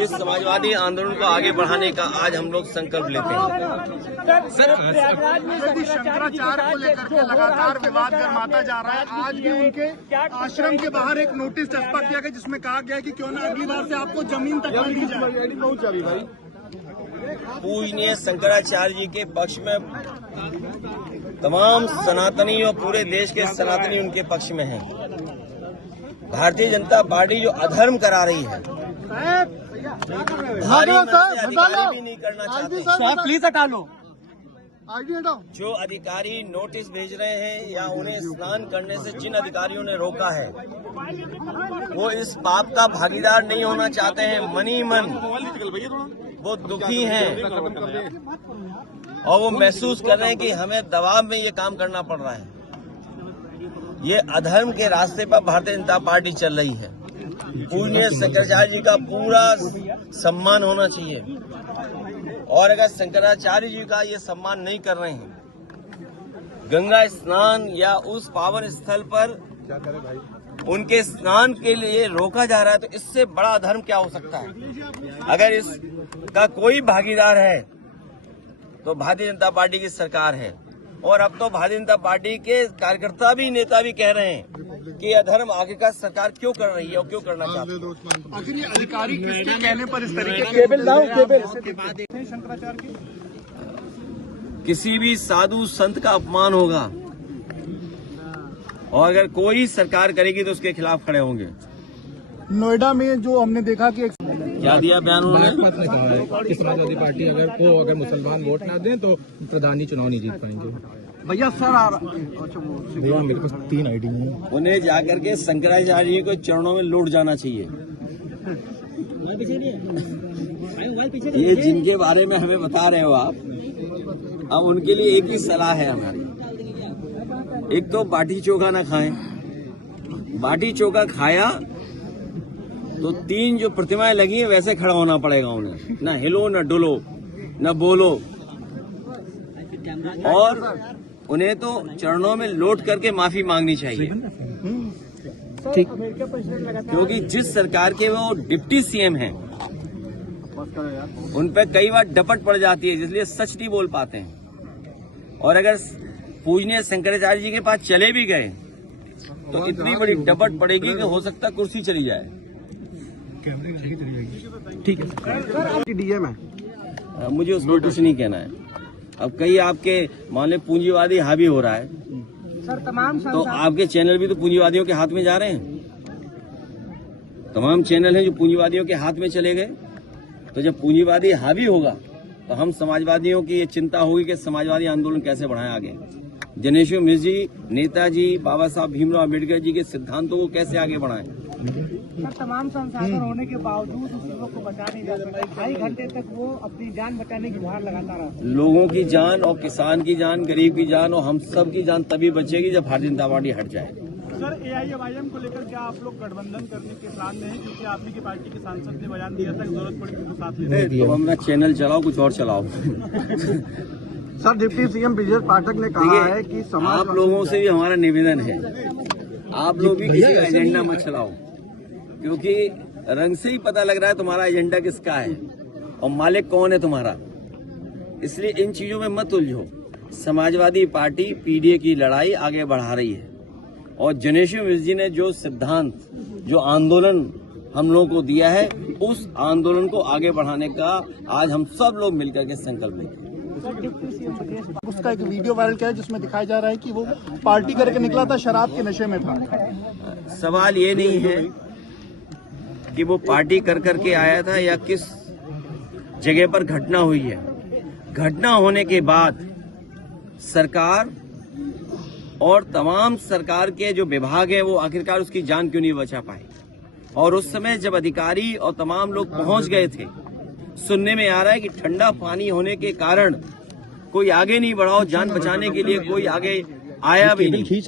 इस समाजवादी आंदोलन को आगे बढ़ाने का आज हम लोग संकल्प लेते हैं। शंकराचार्य को लेकर के लगातार विवाद गर्माता जा रहा है। आज भी उनके आश्रम के बाहर एक नोटिस चस्पा किया गया जिसमें कहा गया कि क्यों न अगली बार से आपको जमीन तक न दी जाए। पूजनीय शंकराचार्य जी के पक्ष में तमाम सनातनी और पूरे देश के सनातनी उनके पक्ष में हैं। भारतीय जनता पार्टी जो अधर्म करा रही है, अधिकारी भी नहीं करना चाहते। प्लीज हटा लो। जो अधिकारी नोटिस भेज रहे हैं या उन्हें स्नान करने से जिन अधिकारियों ने रोका है, वो इस पाप का भागीदार नहीं होना चाहते हैं। मनी मन वो दुखी हैं और वो महसूस कर रहे हैं कि हमें दबाव में ये काम करना पड़ रहा है। ये अधर्म के रास्ते पर भारतीय जनता पार्टी चल रही है। पूजनीय शंकराचार्य जी का पूरा सम्मान होना चाहिए और अगर शंकराचार्य जी का ये सम्मान नहीं कर रहे हैं, गंगा स्नान या उस पावन स्थल पर उनके स्नान के लिए रोका जा रहा है, तो इससे बड़ा अधर्म क्या हो सकता है। अगर इसका कोई भागीदार है तो भारतीय जनता पार्टी की सरकार है। और अब तो भारतीय जनता पार्टी के कार्यकर्ता भी, नेता भी कह रहे हैं कि अधर्म आगे का सरकार क्यों कर रही है और क्यों करना चाहती है। आखिर ये अधिकारी किसके कहने पर इस तरीके के शंकराचार्य की किसी भी साधु संत का अपमान होगा और अगर कोई सरकार करेगी तो उसके खिलाफ खड़े होंगे। नोएडा में जो हमने देखा कि क्या दिया बयान उन्होंने, समाजवादी पार्टी अगर मुसलमान वोट ना दें तो प्रधानी चुनाव नहीं जीत पाएंगे। भैया सर आ रहा भैया मेरे पास 3 आईडी है। उन्हें जाकर के शंकराचार्य जी को चरणों में लौट जाना चाहिए। ये जिनके बारे में हमें बता रहे हो आप, अब उनके लिए एक ही सलाह है हमारी। एक तो बाटी चोखा ना खाएं। बाटी चोखा खाया तो 3 जो प्रतिमाएं लगी हैं वैसे खड़ा होना पड़ेगा उन्हें। ना हिलो, ना डुलो, ना बोलो। और उन्हें तो चरणों में लौट करके माफी मांगनी चाहिए, क्योंकि जिस सरकार के वो डिप्टी सीएम हैं उन पर कई बार डपट पड़ जाती है, इसलिए सच नहीं बोल पाते हैं। और अगर पूजनीय शंकराचार्य जी के पास चले भी गए तो इतनी बड़ी डपट पड़ेगी कि हो सकता कुर्सी चली जाए। ठीक है, डीएम है। मुझे उसको कुछ नहीं कहना है। अब कई आपके मान लो पूंजीवादी हावी हो रहा है, सर तमाम तो आपके चैनल भी तो पूंजीवादियों के हाथ में जा रहे हैं। तमाम चैनल हैं जो पूंजीवादियों के हाथ में चले गए। तो जब पूंजीवादी हावी होगा तो हम समाजवादियों की ये चिंता होगी कि समाजवादी आंदोलन कैसे बढ़ाएं आगे। जनेश्वर मिश्र जी, नेताजी बाबा साहब भीमराव अम्बेडकर जी के सिद्धांतों को कैसे आगे बढ़ाएं। सर तमाम संसाधन होने के बावजूद उस युवक को बचा नहीं जा सका। 2.5 घंटे तक वो अपनी जान बचाने की गुहार लगाता रहा। लोगों की जान और किसान की जान, गरीब की जान और हम सब की जान तभी बचेगी जब भारतीय जनता पार्टी हट जाए। सर AIMIM को लेकर क्या आप लोग गठबंधन करने के प्लान में हैं? क्योंकि आप ही की पार्टी के सांसद ने बयान दिया था कि जरूरत पड़ी तो साथ में। तो हम चैनल चलाओ, कुछ और चलाओ। सर डिप्टी सीएम ब्रिजेश पाठक ने कहा है कि आप लोगों से भी हमारा निवेदन है, आप लोग भी किसी का एजेंडा मत चलाओ, क्योंकि रंग से ही पता लग रहा है तुम्हारा एजेंडा किसका है और मालिक कौन है तुम्हारा। इसलिए इन चीजों में मत उलझो। समाजवादी पार्टी पीडीए की लड़ाई आगे बढ़ा रही है और जनेश्वर मिश्र जी ने जो सिद्धांत, जो आंदोलन हम लोगों को दिया है, उस आंदोलन को आगे बढ़ाने का आज हम सब लोग मिलकर के संकल्प लेंगे। उसका एक वीडियो वायरल किया है जिसमें दिखाया जा रहा है कि वो पार्टी करके निकला था, शराब के नशे में था। सवाल ये नहीं है कि वो पार्टी कर करके आया था या किस जगह पर घटना हुई है। घटना होने के बाद सरकार और तमाम सरकार के जो विभाग हैं वो आखिरकार उसकी जान क्यों नहीं बचा पाए। और उस समय जब अधिकारी और तमाम लोग पहुंच गए थे, सुनने में आ रहा है कि ठंडा पानी होने के कारण कोई आगे नहीं बढ़ा और जान बचाने के लिए कोई आगे आया भी नहीं।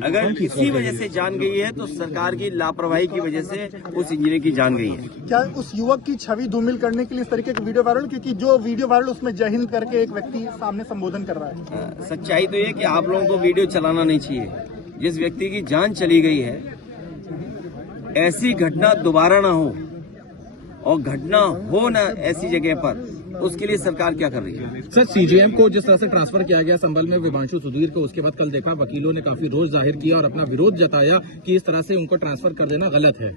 अगर किसी वजह से जान गई है तो सरकार की लापरवाही की वजह से उस इंजीनियर की जान गई है। क्या उस युवक की छवि धूमिल करने के लिए इस तरीके का वीडियो वायरल, क्योंकि जो वीडियो वायरल उसमें जय हिंद करके एक व्यक्ति सामने संबोधन कर रहा है। सच्चाई तो ये कि आप लोगों को वीडियो चलाना नहीं चाहिए। जिस व्यक्ति की जान चली गई है, ऐसी घटना दोबारा ना हो और घटना हो ना ऐसी जगह पर, उसके लिए सरकार क्या कर रही है? सर, सीजेएम को जिस तरह से ट्रांसफर किया गया संभल में विभांशु सुधीर को, उसके बाद कल देखा वकीलों ने काफी रोष जाहिर किया और अपना विरोध जताया कि इस तरह से उनको ट्रांसफर कर देना गलत है।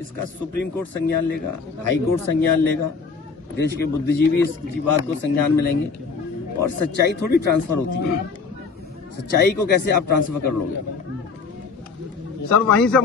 इसका सुप्रीम कोर्ट संज्ञान लेगा, हाई कोर्ट संज्ञान लेगा, देश के बुद्धिजीवी इसकी बात को संज्ञान में लेंगे। और सच्चाई थोड़ी ट्रांसफर होती है, सच्चाई को कैसे आप ट्रांसफर कर लोगे? सर, वहीं से